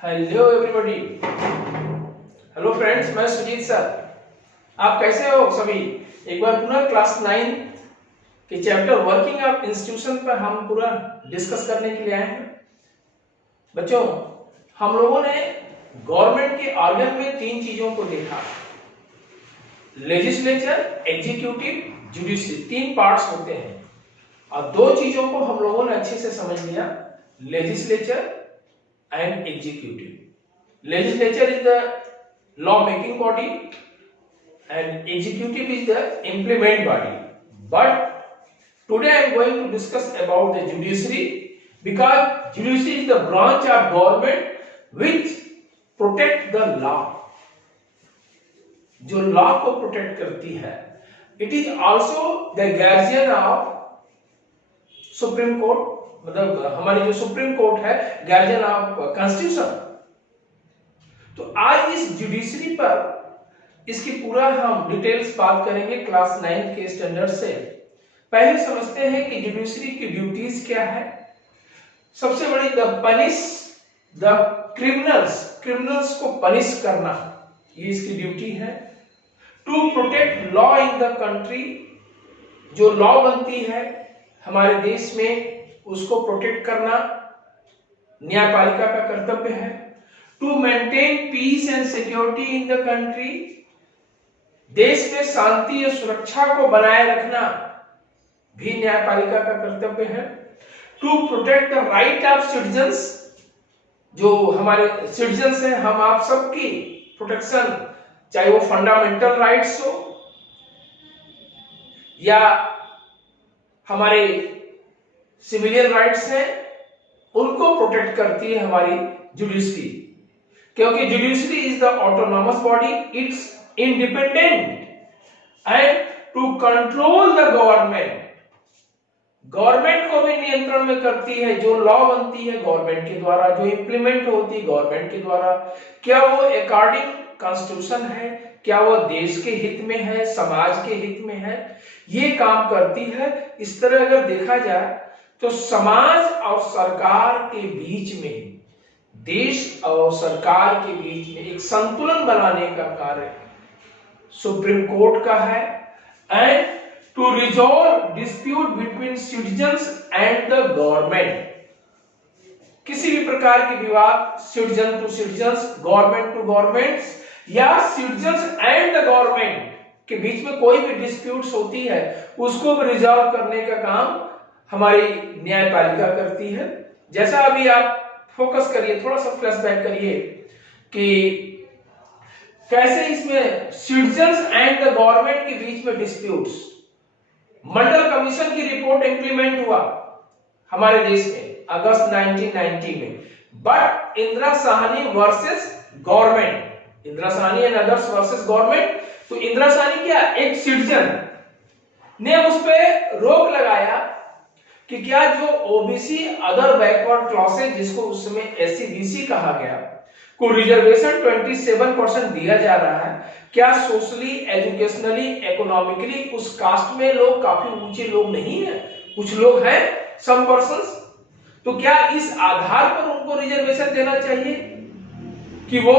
Hello everybody. Hello friends, मैं Sujit sir. आप कैसे हो सभी? एक बार पुनः क्लास 9 के चैप्टर वर्किंग ऑफ इंस्टीट्यूशन पर हम पूरा डिस्कस करने के लिए आए हैं। बच्चों, हम लोगों ने गवर्नमेंट के ऑर्गन में 3 चीजों को देखा: लेजिस्लेचर, एग्जीक्यूटिव, जुडिशरी। 3 पार्ट्स होते हैं और 2 चीजों को हम लोगों ने अच्छे से समझ लिया: legislature and executive. Legislature is the law making body and executive is the implement body. But today I am going to discuss about the judiciary, because judiciary is the branch of government which protect the law. जो law को protect करती है। It is also the guardian of supreme court, मतलब हमारी जो supreme court है, guardian of constitution. तो आज इस जुडिशरी पर इसकी पूरा हम डिटेल्स बात करेंगे क्लास 9 के स्टैंडर्ड से। पहले समझते हैं कि जुडिशरी की ड्यूटीज क्या है। सबसे बड़ी पनिश द क्रिमिनल्स को पनिश करना, ये इसकी ड्यूटी है। To protect law in the country, जो लॉ बनती है हमारे देश में उसको प्रोटेक्ट करना न्यायपालिका का कर्तव्य है। To maintain peace and security in the country, देश में शांति और सुरक्षा को बनाए रखना भी न्यायपालिका का कर्तव्य है। To protect the right of citizens, जो हमारे सिटीजन्स हैं, हम आप सबकी प्रोटेक्शन, चाहे वो फंडामेंटल राइट्स हो या हमारे सिविलियन राइट्स हैं, उनको प्रोटेक्ट करती है हमारी जुडिशरी। क्योंकि judiciary is the autonomous body, it's independent and to control the government, government को भी नियंत्रण में करती है। जो लॉ बनती है गवर्नमेंट के द्वारा, जो इंप्लीमेंट होती है गवर्नमेंट के द्वारा, क्या वो अकॉर्डिंग कॉन्स्टिट्यूशन है, क्या वो देश के हित में है, समाज के हित में है, ये काम करती है। इस तरह अगर देखा जाए तो समाज और सरकार के बीच में, देश और सरकार के बीच में एक संतुलन बनाने का कार्य सुप्रीम कोर्ट का है। And to resolve dispute between citizens and the government, किसी भी प्रकार के विवाद citizen to citizens, government to governments या सिटीजन्स एंड द गवर्नमेंट के बीच में कोई भी डिस्प्यूट्स होती है, उसको भी रिजॉल्व करने का काम हमारी न्यायपालिका करती है। जैसा अभी आप फोकस करिए, थोड़ा सा फ्लैशबैक करिए कि कैसे इसमें सिटीजन्स एंड द गवर्नमेंट के बीच में डिस्प्यूट्स, मंडल कमीशन की रिपोर्ट इंप्लीमेंट हुआ हमारे देश में अगस्त 1990 में। But Indira Sahni versus government, Indira Sahni and others versus government. तो इंदिरा साहनी क्या, एक सिटीजन ने उस पे रोक लगाया कि क्या जो ओबीसी अदर बैकवर्ड क्लासेस, जिसको उस समय एससी बीसी कहा गया, को रिजर्वेशन 27% दिया जा रहा है, क्या सोशली, एजुकेशनली, इकोनॉमिकली उस कास्ट में लोग काफी ऊंचे लोग नहीं है, कुछ लोग हैं, सम पर्संस, तो क्या इस आधार पर उनको रिजर्वेशन देना चाहिए कि वो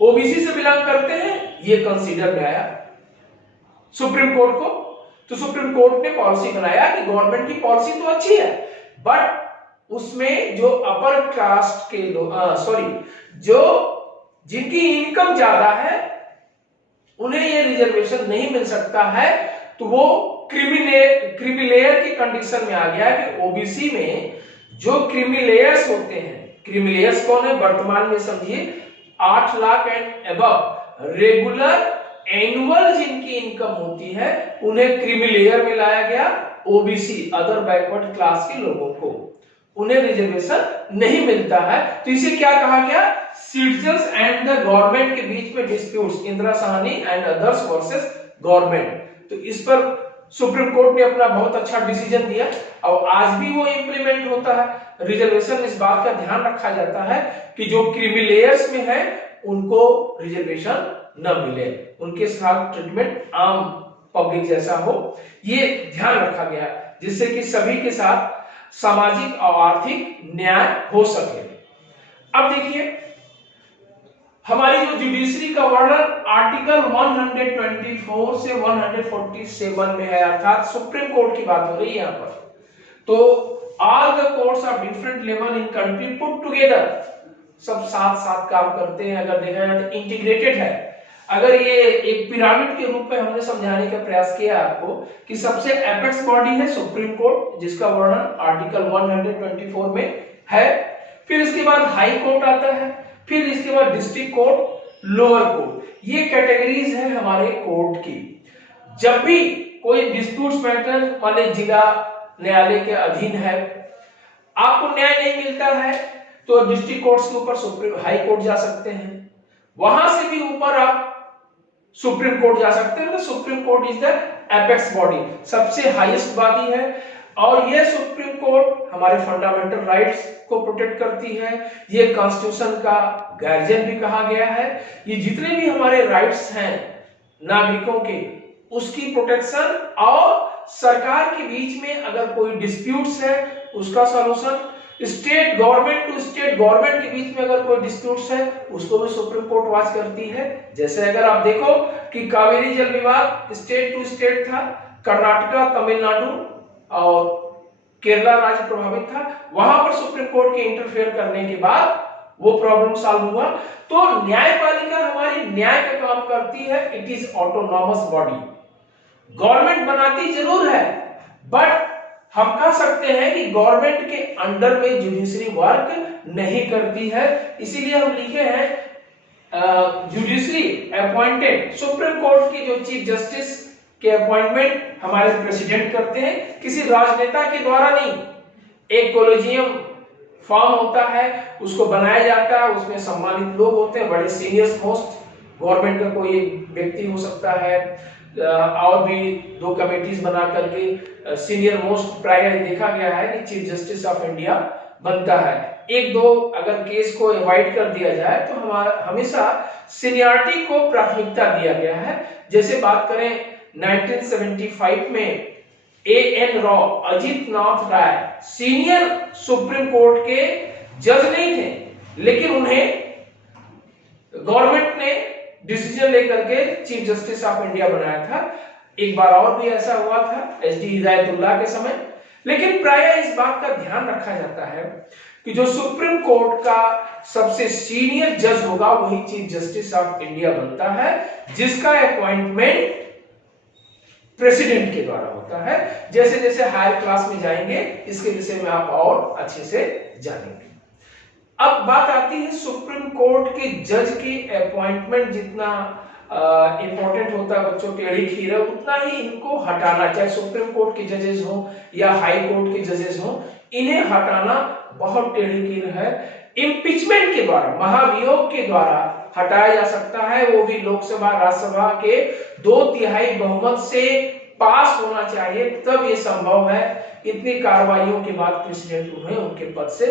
ओबीसी से बिलोंग करते हैं? ये कंसीडर आया सुप्रीम कोर्ट को। तो सुप्रीम कोर्ट ने पॉलिसी बनाया कि गवर्नमेंट की पॉलिसी तो अच्छी है, बट उसमें जो अपर कास्ट के लोग, जो जिनकी इनकम ज्यादा है, उन्हें ये रिजर्वेशन नहीं मिल सकता है। तो वो क्रीमीलेयर की कंडीशन में आ गया कि ओबीसी में जो क्रीमीलेयर्स होते हैं, क्रीमीलेयर्स कौन है वर्तमान में समझिए, 8 lakh and above regular annual जिनकी इनकम होती है, उन्हें क्रीमीलेयर में लाया गया। ओबीसी अदर बैकवर्ड क्लास के लोगों को उन्हें रिजर्वेशन नहीं मिलता है। तो इसे क्या कहा गया, सिटीजन्स एंड द गवर्नमेंट के बीच में disputes, Indira Sahni and others versus government. तो इस पर सुप्रीम कोर्ट ने अपना बहुत अच्छा डिसीजन दिया और आज भी वो इंप्लीमेंट होता है। रिजर्वेशन इस बात का ध्यान रखा जाता है कि जो क्रीमीलेयर्स में है उनको रिजर्वेशन न मिले, उनके साथ ट्रीटमेंट आम पब्लिक जैसा हो, ये ध्यान रखा गया, जिससे कि सभी के साथ सामाजिक और आर्थिक न्याय हो सके। अब देखिए हमारी जो जुडिशरी का वर्णन आर्टिकल 124 से 147 में है, अर्थात सुप्रीम कोर्ट की बात हो रही है यहाँ पर। तो all the courts of different level in country put together, सब साथ साथ काम करते हैं। अगर देखा जाए तो इंटीग्रेटेड है। अगर ये एक पिरामिड के रूप में हमने समझाने का प्रयास किया आपको कि सबसे एपेक्स बॉडी है सुप्रीम कोर्ट, जिसका वर्णन आर्टिकल 124 में है। फिर इसके बाद हाई कोर्ट आता है, फिर इसके बाद डिस्ट्रिक्ट कोर्ट, लोअर कोर्ट। ये कैटेगरीज है हमारे कोर्ट की। जब भी कोई डिस्प्यूट्स मैटर वाले जिला न्यायालय के अधीन है, आपको न्याय नहीं मिलता है, तो डिस्ट्रिक्ट कोर्ट्स के ऊपर सुप्रीम हाई कोर्ट जा सकते हैं। वहां से भी ऊपर आप सुप्रीम कोर्ट जा सकते हैं। तो supreme court is the apex body, सबसे हाईएस्ट बॉडी है। और ये सुप्रीम कोर्ट हमारे फंडामेंटल राइट्स को प्रोटेक्ट करती है। ये कॉन्स्टिट्यूशन का गार्जियन भी कहा गया है। ये जितने भी हमारे राइट्स हैं नागरिकों के, उसकी प्रोटेक्शन और सरकार के बीच में अगर कोई डिस्प्यूट्स है उसका solution, state government to state government के बीच में अगर कोई डिस्प्यूट्स है उसको भी सुप्रीम कोर्ट वॉच करती है। जैसे अगर आप देखो कि कावेरी जल विवाद स्टेट टू स्टेट था, कर्नाटका, तमिलनाडु और केरला राज्य प्रभावित था, वहां पर सुप्रीम कोर्ट के इंटरफेयर करने के बाद वो प्रॉब्लम सॉल्व हुआ। तो न्यायपालिका हमारी न्याय का काम करती है। It is autonomous body. Government बनाती जरूर है, बट हम कह सकते हैं कि गवर्नमेंट के अंडर में जुडिशरी वर्क नहीं करती है। इसीलिए हम लिखे हैं जुडिशरी अपॉइंटेड। सुप्रीम कोर्ट की जो चीफ जस्टिस के अपॉइंटमेंट हमारे प्रेसिडेंट करते हैं, किसी राजनेता के द्वारा नहीं। एक कॉलेजियम फॉर्म होता है, उसको बनाया जाता है, उसमें सम्मानित लोग होते हैं, बड़े सीनियर मोस्ट गवर्नमेंट का कोई एक व्यक्ति हो सकता है, और भी 2 कमेटीज बना करके सीनियर मोस्ट प्राय देखा गया है कि चीफ जस्टिस ऑफ इंडिया बनता है। 1-2 अगर केस को अवॉइड कर दिया जाए तो हमारा हमेशा सीनियरिटी को प्राथमिकता दिया गया है। जैसे बात करें 1975 में A.N. रॉ, अजित नाथ राय सीनियर सुप्रीम कोर्ट के जज नहीं थे, लेकिन उन्हें गवर्नमेंट ने डिसीजन लेकर के चीफ जस्टिस ऑफ इंडिया बनाया था। एक बार और भी ऐसा हुआ था एस.डी. हिदायतुल्लाह के समय। लेकिन प्राय इस बात का ध्यान रखा जाता है कि जो सुप्रीम कोर्ट का सबसे सीनियर जज होगा वही चीफ जस्टिस ऑफ इंडिया बनता है, जिसका अपॉइंटमेंट प्रेसिडेंट के द्वारा होता है। जैसे जैसे हायर क्लास में जाएंगे इसके विषय में आप और अच्छे से जानेंगे। अब बात आती है सुप्रीम कोर्ट के जज की अपॉइंटमेंट जितना इंपॉर्टेंट होता है बच्चों, टेढ़ी खीर है, उतना ही इनको हटाना, चाहे सुप्रीम कोर्ट के जजेस हो या हाई कोर्ट के जजेस हो, इन्हें हटाना बहुत टेढ़ी खीर है। इम्पीचमेंट के द्वारा, महाभियोग के द्वारा हटाया जा सकता है, वो भी लोकसभा राज्यसभा के 2/3 बहुमत से पास होना चाहिए, तब ये संभव है। इतनी कार्रवाइयों के बाद प्रेसिडेंट उन्हें उनके पद से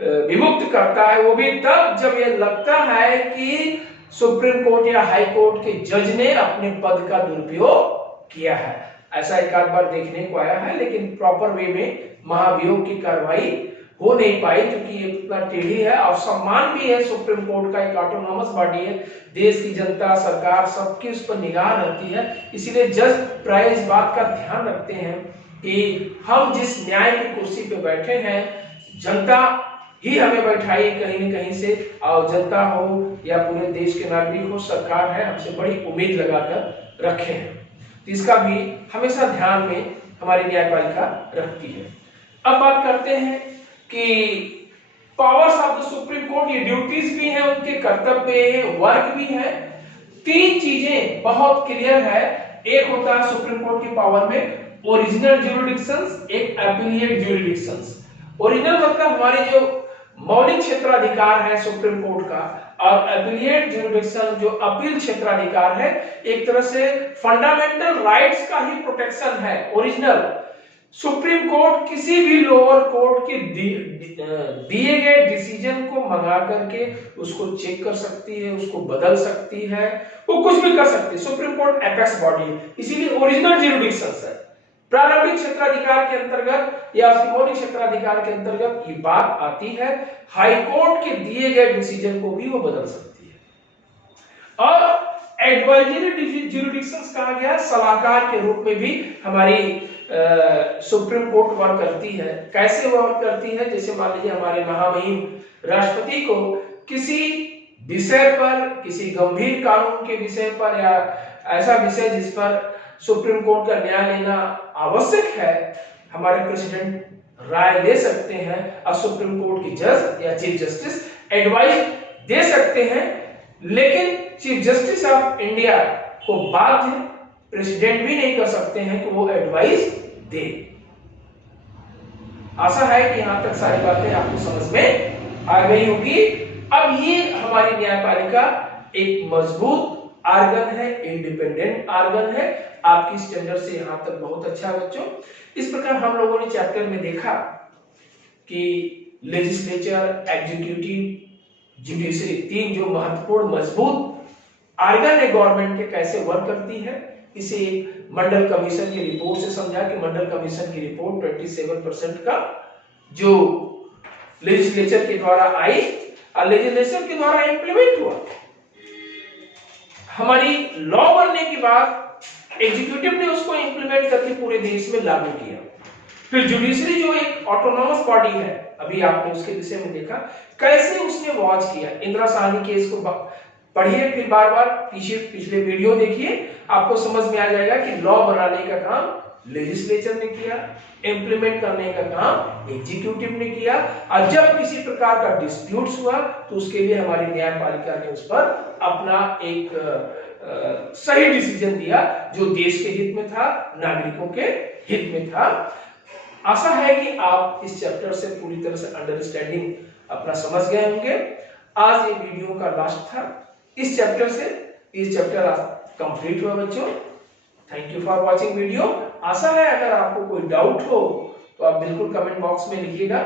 विमुक्त करता है, वो भी तब जब ये लगता है कि सुप्रीम कोर्ट या हाई कोर्ट के जज ने अपने पद का दुरुपयोग किया है। ऐसा एक आध बार देखने को आया है, लेकिन प्रॉपर वे में महाभियोग की कार्रवाई हो नहीं पाई, क्योंकि ये इतना टेढ़ी है। और सम्मान भी है सुप्रीम कोर्ट का, एक ऑटोनॉमस बॉडी है, देश की जनता, सरकार सबकी उस पर निगाह रहती है। इसीलिए जज प्राय इस बात का ध्यान रखते हैं कि हम जिस न्याय की कुर्सी पे बैठे हैं, जनता ही हमें बैठाई कहीं न कहीं से, और जनता हो या पूरे देश के नागरिक हो, सरकार है हमसे बड़ी उम्मीद लगाकर रखे हैं। तो इसका भी हमेशा ध्यान में हमारी न्यायपालिका रखती है। अब बात करते हैं कि powers of the supreme court, ये ड्यूटीज भी हैं, उनके कर्तव्य हैं, वर्क भी है। 3 चीजें बहुत क्लियर है। एक होता है सुप्रीम कोर्ट की पावर में ओरिजिनल ज्यूरिडिक्शंस, एक एपिलिएट ज्यूरिडिक्शंस। ओरिजिनल मतलब हमारे जो मौलिक क्षेत्राधिकार है सुप्रीम कोर्ट का, और एपिलिएट ज्यूरिडिक्शन जो अपील क्षेत्राधिकार है, एक तरह से फंडामेंटल राइट्स का ही प्रोटेक्शन है। ओरिजिनल सुप्रीम कोर्ट किसी भी लोअर कोर्ट के दिए गए डिसीजन को मंगा करके उसको चेक कर सकती है, उसको बदल सकती है, वो कुछ भी कर सकती है। सुप्रीम कोर्ट एपेक्स बॉडी है, इसीलिए ओरिजिनल ज्यूरिडिक्शन है। प्रारंभिक क्षेत्राधिकार के अंतर्गत या उसकी मौलिक क्षेत्राधिकार के अंतर्गत ये बात आती है, हाई कोर्ट के दिए गए डिसीजन को भी वो बदल सकती है। और एडवाइजरी ज्यूरिडिक्शंस कहा गया, सलाहकार के रूप में भी हमारी सुप्रीम कोर्ट वर्क करती है। कैसे वर्क करती है? जैसे मान लीजिए हमारे महामहिम राष्ट्रपति को किसी विषय पर, किसी गंभीर कानून के विषय पर या ऐसा विषय जिस पर सुप्रीम कोर्ट का न्याय लेना आवश्यक है, हमारे प्रेसिडेंट राय ले सकते हैं और सुप्रीम कोर्ट की जज या चीफ जस्टिस एडवाइस दे सकते हैं। लेकिन चीफ जस्टिस ऑफ इंडिया को बाध्य प्रेसिडेंट भी नहीं कर सकते हैं कि वो एडवाइस दे। आशा है कि यहां तक सारी बातें आपको समझ में आ गई होगी। अब ये हमारी न्यायपालिका एक मजबूत आर्गन है, इंडिपेंडेंट आर्गन है। आपकी स्टैंडर्ड से यहां तक बहुत अच्छा है बच्चों। इस प्रकार हम लोगों ने चैप्टर में देखा कि लेजिस्लेचर, एग्जीक्यूटिव, जुडिशरी, तीन जो महत्वपूर्ण मजबूत आर्गन है गवर्नमेंट के, कैसे वर्क करती है। इसे एक मंडल कमीशन की रिपोर्ट से समझा कि मंडल कमीशन की रिपोर्ट 27% का जो लेजिस्लेचर के द्वारा आई और लेजिस्लेचर के द्वारा इंप्लीमेंट हुआ। हमारी लॉ बनने के बाद एग्जीक्यूटिव ने उसको इंप्लीमेंट करके पूरे देश में लागू किया। फिर जुडिशरी जो एक ऑटोनॉमस बॉडी है, अभी आपने उसके विषय में देखा कैसे उसने वॉच किया। इंदिरा साहनी केस को पढ़िए, फिर बार बार पिछले वीडियो देखिए, आपको समझ में आ जाएगा कि लॉ बनाने का काम लेजिस्लेचर ने किया, इंप्लीमेंट करने का काम एग्जीक्यूटिव ने किया, और जब किसी प्रकार का डिस्प्यूट्स हुआ तो उसके लिए हमारी न्यायपालिका ने उस पर अपना एक सही डिसीजन दिया जो देश के हित में था, नागरिकों के हित में था। आशा है कि आप इस चैप्टर से पूरी तरह से अंडरस्टैंडिंग अपना समझ गए होंगे। आज ये वीडियो का लास्ट था इस चैप्टर से। ये चैप्टर कंप्लीट हुआ बच्चों। Thank you for watching video. आशा है अगर आपको कोई डाउट हो तो आप बिल्कुल कमेंट बॉक्स में लिखिएगा।